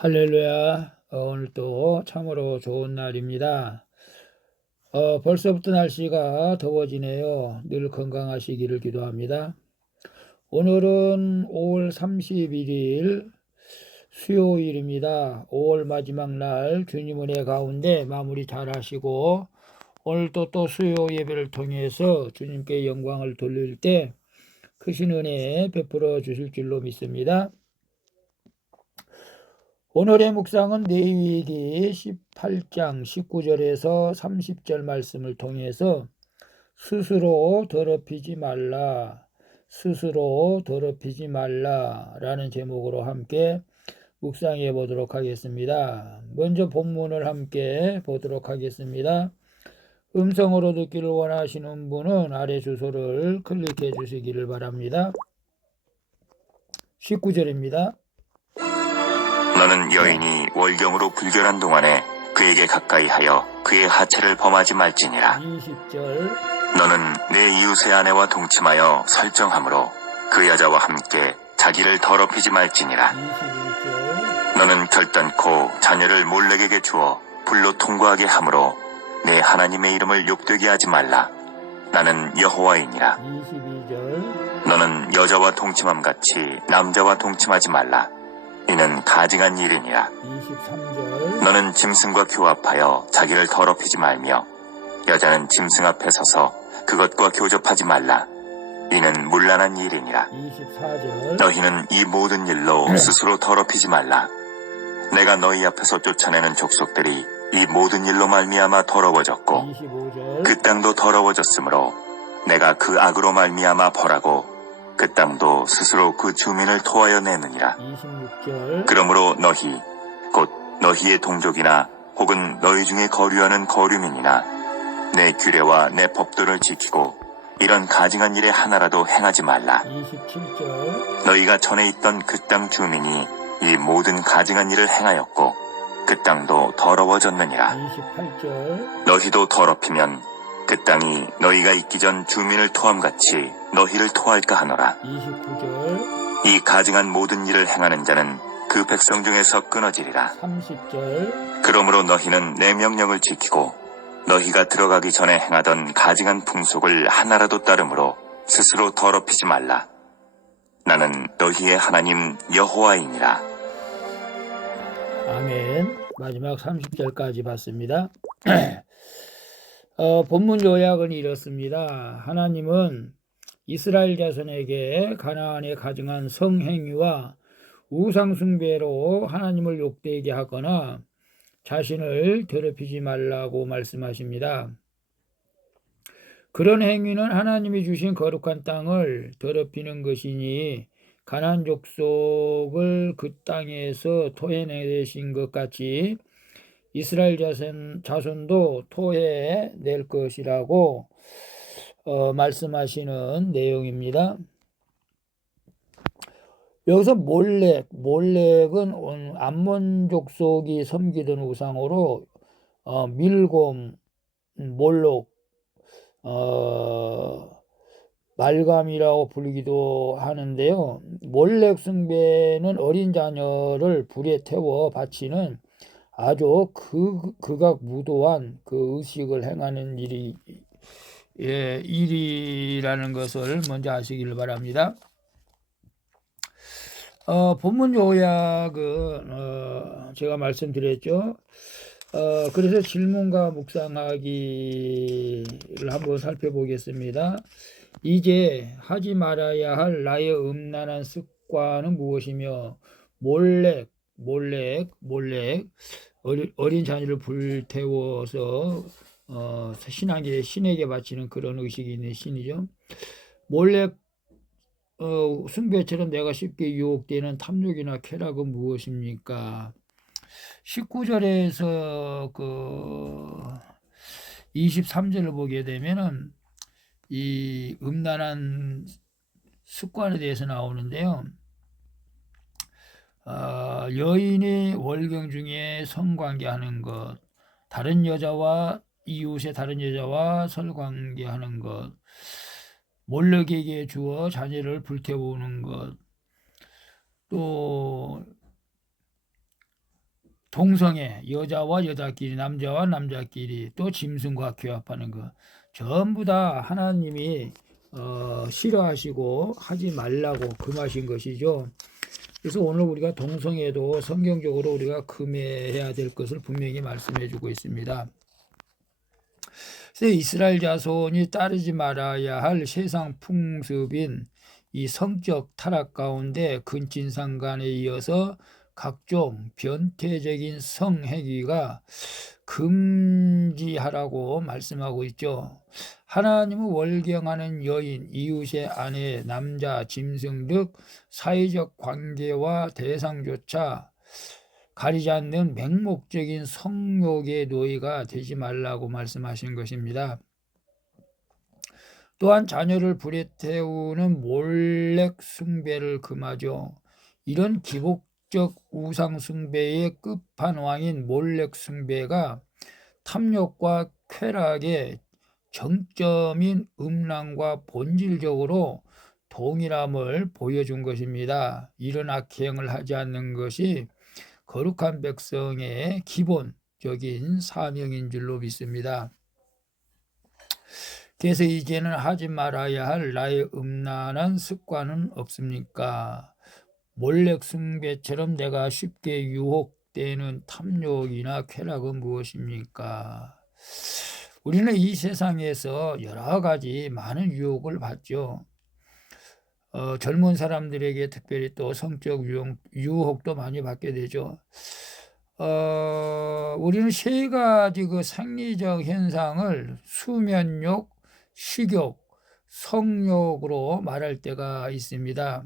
할렐루야. 오늘 또 참으로 좋은 날입니다. 벌써부터 날씨가 더워지네요. 늘 건강하시기를 기도합니다. 오늘은 5월 31일 수요일입니다. 5월 마지막 날 주님 은혜 가운데 마무리 잘 하시고 오늘도 또 수요 예배를 통해서 주님께 영광을 돌릴 때 크신 은혜 베풀어 주실 줄로 믿습니다. 오늘의 묵상은 레위기 18장 19절에서 30절 말씀을 통해서 스스로 더럽히지 말라, 스스로 더럽히지 말라라는 제목으로 함께 묵상해 보도록 하겠습니다. 먼저 본문을 함께 보도록 하겠습니다. 음성으로 듣기를 원하시는 분은 아래 주소를 클릭해 주시기를 바랍니다. 19절입니다. 너는 여인이 월경으로 불결한 동안에 그에게 가까이 하여 그의 하체를 범하지 말지니라. 20절. 너는 내 이웃의 아내와 동침하여 설정함으로 그 여자와 함께 자기를 더럽히지 말지니라. 21절. 너는 결단코 자녀를 몰렉에게 주어 불로 통과하게 함으로 내 하나님의 이름을 욕되게 하지 말라. 나는 여호와이니라. 22절. 너는 여자와 동침함 같이 남자와 동침하지 말라. 이는 가증한 일이니라. 23절. 너는 짐승과 교합하여 자기를 더럽히지 말며 여자는 짐승 앞에 서서 그것과 교접하지 말라. 이는 문란한 일이니라. 24절. 너희는 이 모든 일로 스스로 더럽히지 말라. 내가 너희 앞에서 쫓아내는 족속들이 이 모든 일로 말미암아 더러워졌고 25절. 그 땅도 더러워졌으므로 내가 그 악으로 말미암아 벌하고 그 땅도 스스로 그 주민을 토하여 내느니라. 26절. 그러므로 너희 곧 너희의 동족이나 혹은 너희 중에 거류하는 거류민이나 내 규례와 내 법도를 지키고 이런 가증한 일에 하나라도 행하지 말라. 27절. 너희가 전에 있던 그 땅 주민이 이 모든 가증한 일을 행하였고 그 땅도 더러워졌느니라. 28절. 너희도 더럽히면 그 땅이 너희가 있기 전 주민을 토함같이 너희를 토할까 하노라. 29절. 이 가증한 모든 일을 행하는 자는 그 백성 중에서 끊어지리라. 30절. 그러므로 너희는 내 명령을 지키고 너희가 들어가기 전에 행하던 가증한 풍속을 하나라도 따름으로 스스로 더럽히지 말라. 나는 너희의 하나님 여호와이니라. 아멘. 마지막 30절까지 봤습니다. 본문 요약은 이렇습니다. 하나님은 이스라엘 자손에게 가나안에 가증한 성행위와 우상숭배로 하나님을 욕되게 하거나 자신을 더럽히지 말라고 말씀하십니다. 그런 행위는 하나님이 주신 거룩한 땅을 더럽히는 것이니 가나안 족속을 그 땅에서 토해내신 것 같이 이스라엘 자손도 토해낼 것이라고 말씀하시는 내용입니다. 여기서 몰렉은 암몬 족속이 섬기던 우상으로 밀곰, 몰록, 말감이라고 부르기도 하는데요. 몰렉 숭배는 어린 자녀를 불에 태워 바치는 아주 극악 무도한 그 의식을 행하는 일이라는 것을 먼저 아시기를 바랍니다. 본문 요약은 제가 말씀드렸죠. 그래서 질문과 묵상하기를 한번 살펴보겠습니다. 이제 하지 말아야 할 나의 음란한 습관은 무엇이며 몰렉 어린 자녀를 불태워서 신에게 바치는 그런 의식이 있는 신이죠. 몰렉 숭배처럼 내가 쉽게 유혹되는 탐욕이나 쾌락은 무엇입니까? 19절에서 그 23절을 보게 되면은 이 음란한 습관에 대해서 나오는데요. 여인이 월경 중에 성관계하는 것, 이웃의 다른 여자와 설관계하는 것, 몰렉에게 주어 자녀를 불태우는 것, 또 동성애, 여자와 여자끼리, 남자와 남자끼리, 또 짐승과 교합하는 거 전부 다 하나님이 싫어하시고 하지 말라고 금하신 것이죠. 그래서 오늘 우리가 동성애도 성경적으로 우리가 금해야 될 것을 분명히 말씀해 주고 있습니다. 그래서 이스라엘 자손이 따르지 말아야 할 세상 풍습인 이 성적 타락 가운데 근친상간에 이어서 각종 변태적인 성행위가 금지하라고 말씀하고 있죠. 하나님은 월경하는 여인, 이웃의 아내, 남자, 짐승 등 사회적 관계와 대상조차 가리지 않는 맹목적인 성욕의 노예가 되지 말라고 말씀하신 것입니다. 또한 자녀를 불에 태우는 몰렉 숭배를 금하죠. 이런 기복적 우상 숭배의 끝판왕인 몰렉 숭배가 탐욕과 쾌락의 정점인 음란과 본질적으로 동일함을 보여준 것입니다. 이런 악행을 하지 않는 것이 거룩한 백성의 기본적인 사명인 줄로 믿습니다. 그래서 이제는 하지 말아야 할 나의 음란한 습관은 없습니까? 몰렉 숭배처럼 내가 쉽게 유혹되는 탐욕이나 쾌락은 무엇입니까? 우리는 이 세상에서 여러 가지 많은 유혹을 받죠. 젊은 사람들에게 특별히 또 성적 유혹도 많이 받게 되죠. 우리는 세 가지 그 생리적 현상을 수면욕, 식욕, 성욕으로 말할 때가 있습니다.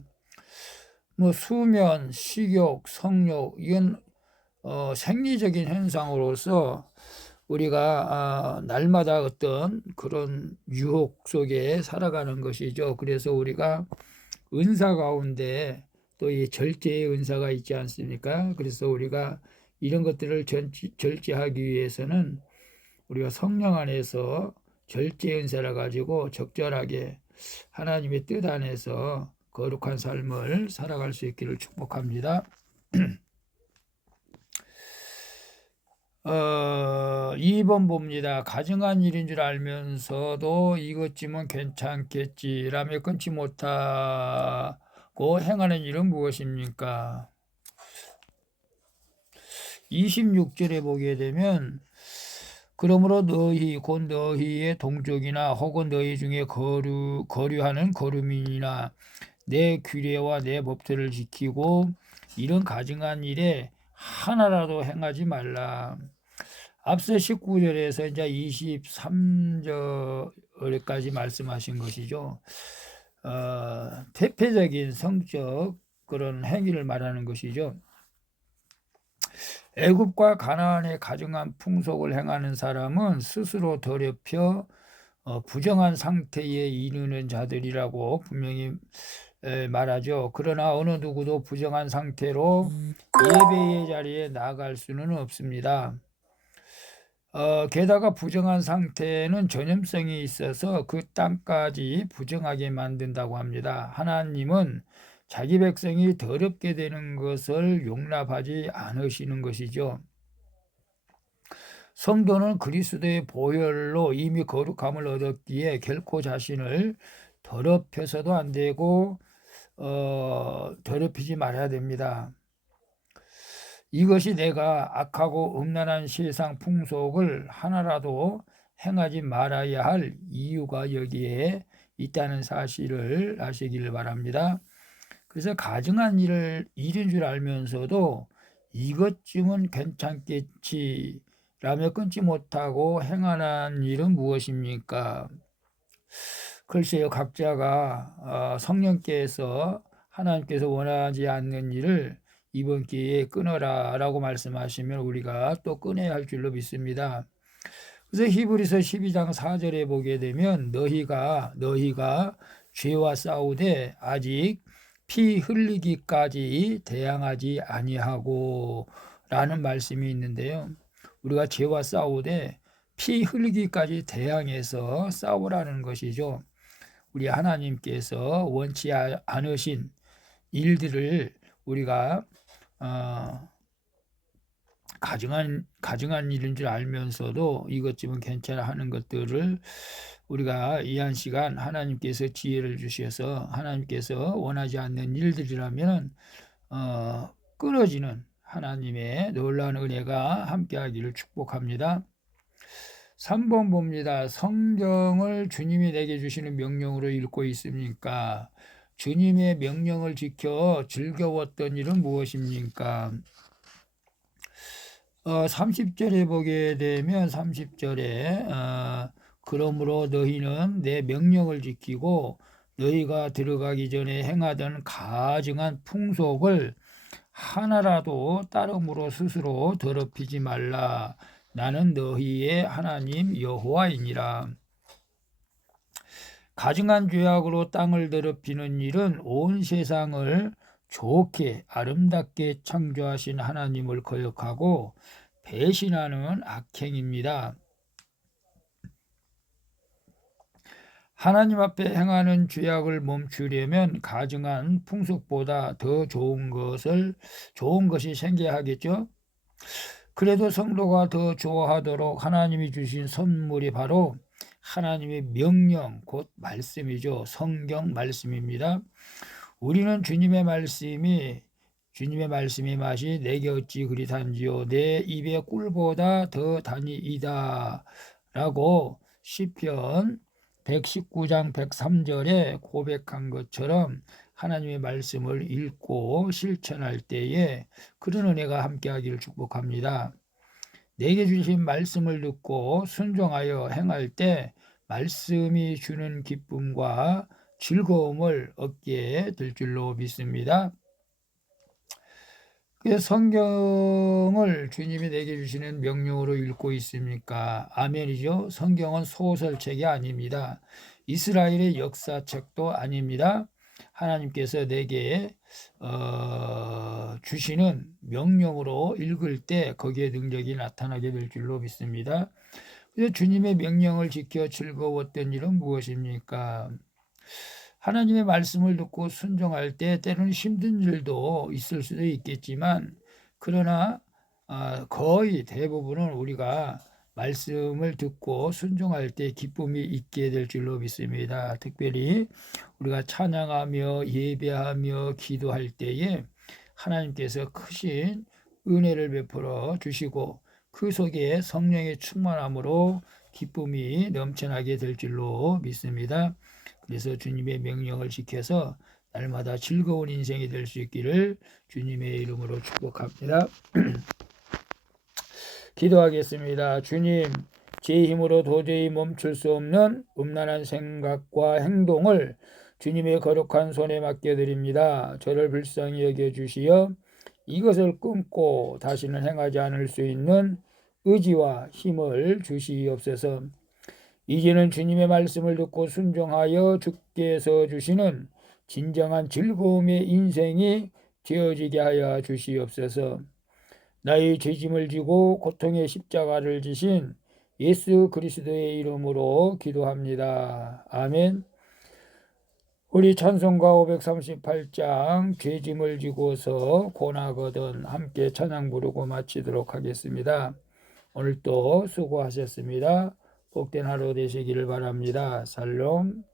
뭐 수면, 식욕, 성욕 이건 생리적인 현상으로서 우리가 날마다 어떤 그런 유혹 속에 살아가는 것이죠. 그래서 우리가 은사 가운데 또 이 절제의 은사가 있지 않습니까? 그래서 우리가 이런 것들을 절제하기 위해서는 우리가 성령 안에서 절제 은사를 가지고 적절하게 하나님의 뜻 안에서 거룩한 삶을 살아갈 수 있기를 축복합니다. 2번 봅니다. 가증한 일인 줄 알면서도 이것쯤은 괜찮겠지라며 끊지 못하고 행하는 일은 무엇입니까? 26절에 보게 되면 그러므로 너희 곧 너희의 동족이나 혹은 너희 중에 거류하는 거류민이나 내 규례와 내 법들을 지키고 이런 가증한 일에 하나라도 행하지 말라. 앞서 19절에서 이제 23절까지 말씀하신 것이죠. 대표적인 성적 그런 행위를 말하는 것이죠. 애굽과 가나안의 가증한 풍속을 행하는 사람은 스스로 더럽혀 부정한 상태에 이르는 자들이라고 분명히 말하죠. 그러나 어느 누구도 부정한 상태로 예배의 자리에 나갈 수는 없습니다. 게다가 부정한 상태는 전염성이 있어서 그 땅까지 부정하게 만든다고 합니다. 하나님은 자기 백성이 더럽게 되는 것을 용납하지 않으시는 것이죠. 성도는 그리스도의 보혈로 이미 거룩함을 얻었기에 결코 자신을 더럽혀서도 안 되고 더럽히지 말아야 됩니다. 이것이 내가 악하고 음란한 세상 풍속을 하나라도 행하지 말아야 할 이유가 여기에 있다는 사실을 아시기를 바랍니다. 그래서 가증한 일을 일인 줄 알면서도 이것쯤은 괜찮겠지라며 끊지 못하고 행하는 일은 무엇입니까? 글쎄요, 각자가 성령께서 하나님께서 원하지 않는 일을 이번 기회에 끊어라 라고 말씀하시면 우리가 또 끊어야 할 줄로 믿습니다. 그래서 히브리서 12장 4절에 보게 되면 너희가 죄와 싸우되 아직 피 흘리기까지 대항하지 아니하고 라는 말씀이 있는데요. 우리가 죄와 싸우되 피 흘리기까지 대항해서 싸우라는 것이죠. 우리 하나님께서 원치 않으신 일들을 우리가 가증한 일인 줄 알면서도 이것쯤은 괜찮아 하는 것들을 우리가 이 한 시간 하나님께서 지혜를 주셔서 하나님께서 원하지 않는 일들이라면 끊어지는 하나님의 놀라운 은혜가 함께하기를 축복합니다. 3번 봅니다. 성경을 주님이 내게 주시는 명령으로 읽고 있습니까? 주님의 명령을 지켜 즐거웠던 일은 무엇입니까? 30절에 보게 되면 30절에 그러므로 너희는 내 명령을 지키고 너희가 들어가기 전에 행하던 가증한 풍속을 하나라도 따름으로 스스로 더럽히지 말라. 나는 너희의 하나님 여호와이니라. 가증한 죄악으로 땅을 더럽히는 일은 온 세상을 좋게 아름답게 창조하신 하나님을 거역하고 배신하는 악행입니다. 하나님 앞에 행하는 죄악을 멈추려면 가증한 풍속보다 더 좋은 것이 생겨야 하겠죠. 그래도 성도가 더 좋아하도록 하나님이 주신 선물이 바로 하나님의 명령, 곧 말씀이죠. 성경 말씀입니다. 우리는 주님의 말씀이 맛이 내게 어찌 그리 단지요 내 입의 꿀보다 더 단이이다 라고 시편 119장 103절에 고백한 것처럼 하나님의 말씀을 읽고 실천할 때에 그런 은혜가 함께하기를 축복합니다. 내게 주신 말씀을 듣고 순종하여 행할 때 말씀이 주는 기쁨과 즐거움을 얻게 될 줄로 믿습니다. 성경을 주님이 내게 주시는 명령으로 읽고 있습니까? 아멘이죠. 성경은 소설책이 아닙니다. 이스라엘의 역사책도 아닙니다. 하나님께서 내게 주시는 명령으로 읽을 때 거기에 능력이 나타나게 될 줄로 믿습니다. 그래서 주님의 명령을 지켜 즐거웠던 일은 무엇입니까? 하나님의 말씀을 듣고 순종할 때 때로는 힘든 일도 있을 수도 있겠지만 그러나 거의 대부분은 우리가 말씀을 듣고 순종할 때 기쁨이 있게 될 줄로 믿습니다. 특별히 우리가 찬양하며 예배하며 기도할 때에 하나님께서 크신 은혜를 베풀어 주시고 그 속에 성령의 충만함으로 기쁨이 넘쳐나게 될 줄로 믿습니다. 그래서 주님의 명령을 지켜서 날마다 즐거운 인생이 될 수 있기를 주님의 이름으로 축복합니다. 기도하겠습니다. 주님, 제 힘으로 도저히 멈출 수 없는 음란한 생각과 행동을 주님의 거룩한 손에 맡겨드립니다. 저를 불쌍히 여겨주시어 이것을 끊고 다시는 행하지 않을 수 있는 의지와 힘을 주시옵소서. 이제는 주님의 말씀을 듣고 순종하여 주께서 주시는 진정한 즐거움의 인생이 되어지게 하여 주시옵소서. 나의 죄짐을 지고 고통의 십자가를 지신 예수 그리스도의 이름으로 기도합니다. 아멘. 우리 찬송가 538장 죄짐을 지고서 고나거든 함께 찬양 부르고 마치도록 하겠습니다. 오늘도 수고하셨습니다. 복된 하루 되시기를 바랍니다. 살롬.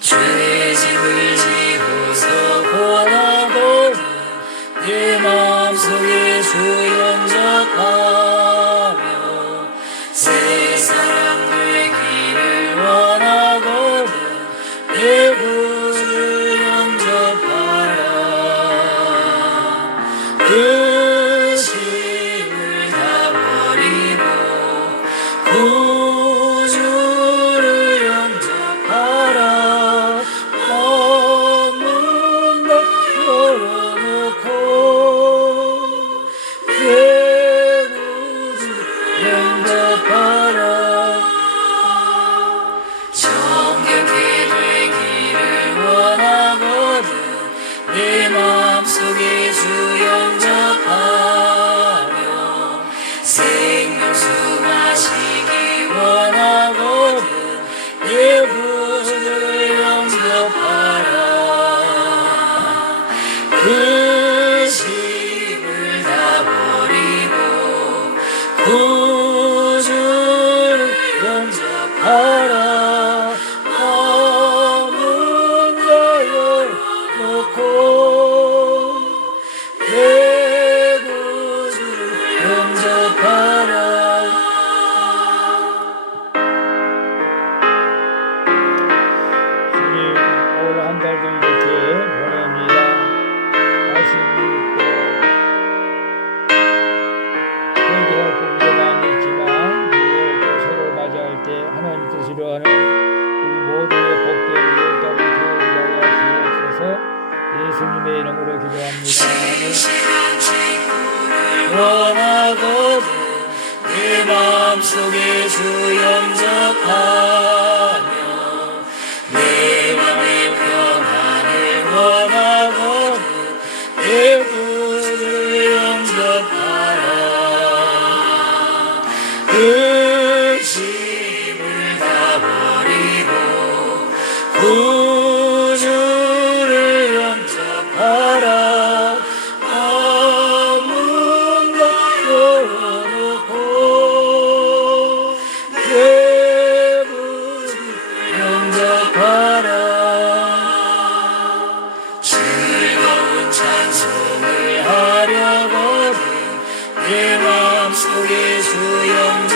죄짐을 지고서 고나거든 내 마음속에 주연적하며 새 사랑 되기를 원하노니 맘속에 주 영접하며 생명수 마시기 원하거든 내 구주를 영접하라 그 짐을 다 버리고 구주를 영접하라 마음은 다 열어놓고 내 구주를 영접하라 주님 올 한 달도 이렇게 보냅니다. 말씀 읽고 회개할 부분도 많이 있지만 6월 또 새로 맞이할 때 하나님 뜻으로 하는 우리 모두의 복된 6월달을 되어주게 하여 주옵소서. 예수님의 이름으로 기도합니다. 원하거든 내 마음속에 주 영접하며 내 맘의 평안을 원하거든 내 구주를 영접하라 그 짐을 다 버리고 구주를 영접하라 마음은 다 열어놓고 내 구주를 영접하라 즐거운 찬송을 하려거든 내 마음속에 주 영접